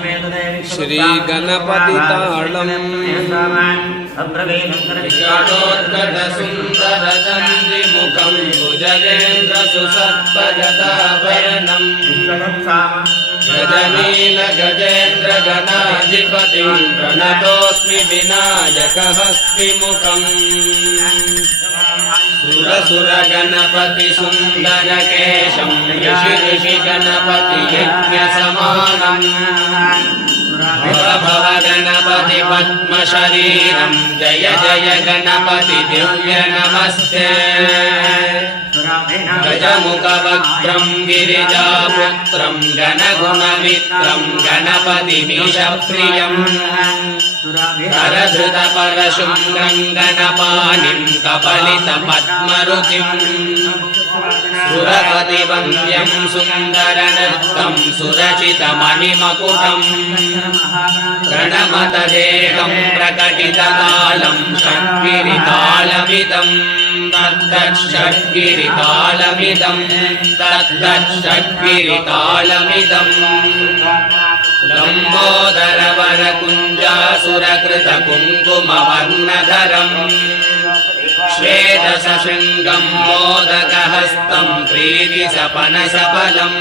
श्री गणपति तालम विकटोत्कट सुंदर चंद्रिमुखं भुजगेन्द्र सुसत्पगदाभरणं गजनीन गजेन्द्र गणाधिपतिं प्रणतोऽस्मि विनायकहस्तिमुखम् सुरसुर गणपति सुंदर केशं ऋषि ऋषि गणपति यज्ञ समानम् भव गणपति पद्म शरीरं जय जय गणपति दिव्य नमस्ते गजमुखवक्त्रं गिरिजापुत्रं गणगुणमित्रं गणपतिमीशप्रियम् करधृतपरशुभ्रं गणपाणिं कपलितपद्मरुचिम् सुरपतिवन्द्यं सुन्दरनृत्तं सुरचितमणिमकुटम् प्रणमतदेहं प्रकटितकालं षड्गिरितालमिदं तद्दच्छड्गिरितालमिदं तद्दच्छड्गिरितालमिदम् लम्बोदरवरकुञ्जासुरकृतकुङ्कुमवर्णधरम् श्वेतसशृङ्गं मोदकहस्तं प्रीतिसपनसफलम्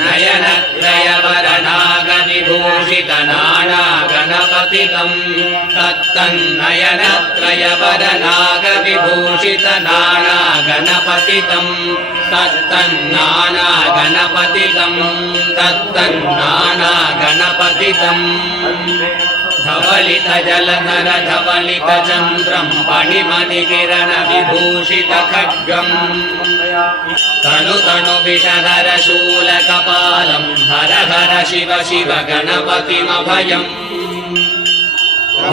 नयनत्रयवरनागविभूषितनानागणपतितं तत्तन्नयनत्रयवरनागविभूषितनानागणपतितं तत्तन्नानागणपतितं तत्तन्नानागणपतितं धवलित जलधर धवलित चन्द्रं पणिमणिकिरण विभूषित खड्गम् तनु तनु विषधर शूलकपालं हर हर शिव शिव गणपतिमभयम्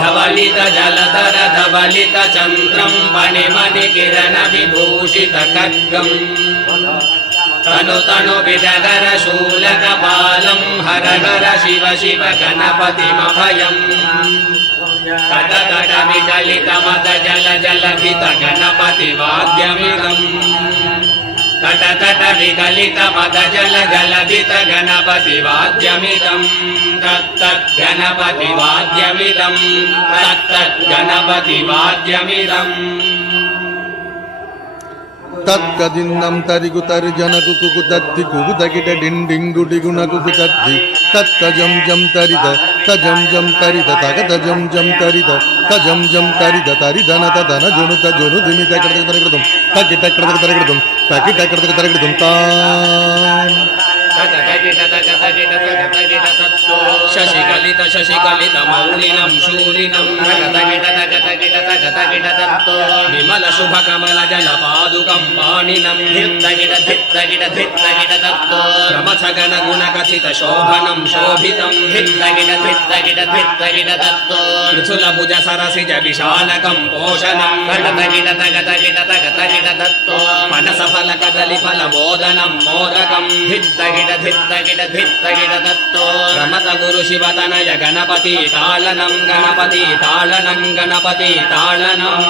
धवलित जलधर धवलित चन्द्रं पणिमणिकिरण विभूषित खड्गम् तनु तनु विषधर शूलकपालं हर हर शिव शिव गणपतिमभयम् तट तट विचलित मद जल जलधित गणपति वाद्यमिदम् तट तट विगलित मद जल जलधित गणपति वाद्यमिदम् तत्तत् गणपति वाद्यमिदम् तत्तत् गणपति वाद्यमिदम् तत्कदिन्नं तरिगु तर्जनकु कुकु तद्धि कुकु तगिट डिंडिंगु डिगुणकु तद्धि तत्तजं जं तरिद तजं जं तरिद तगत जं जं तरिद तजं जं तरिद तरिदन तदन जोनु तजोनु दिमित कडक तरगदम तगिट कडक तरगदम तगिट कडक तरगदम ताम शशिकलित शशिकलित मौलिनं शूलिनं विमल शुभ कमल जल पादुकं पाणिनं प्रमथ गण गुण कथित शोभनं शोभितं त्रिशूल भुज सरसिज विशालकं पोषणं पनस फल कदली फल मोदनं मोदकं रमत गुरु शिव तनय गणपति तालनं गणपति तालनं गणपति तालनं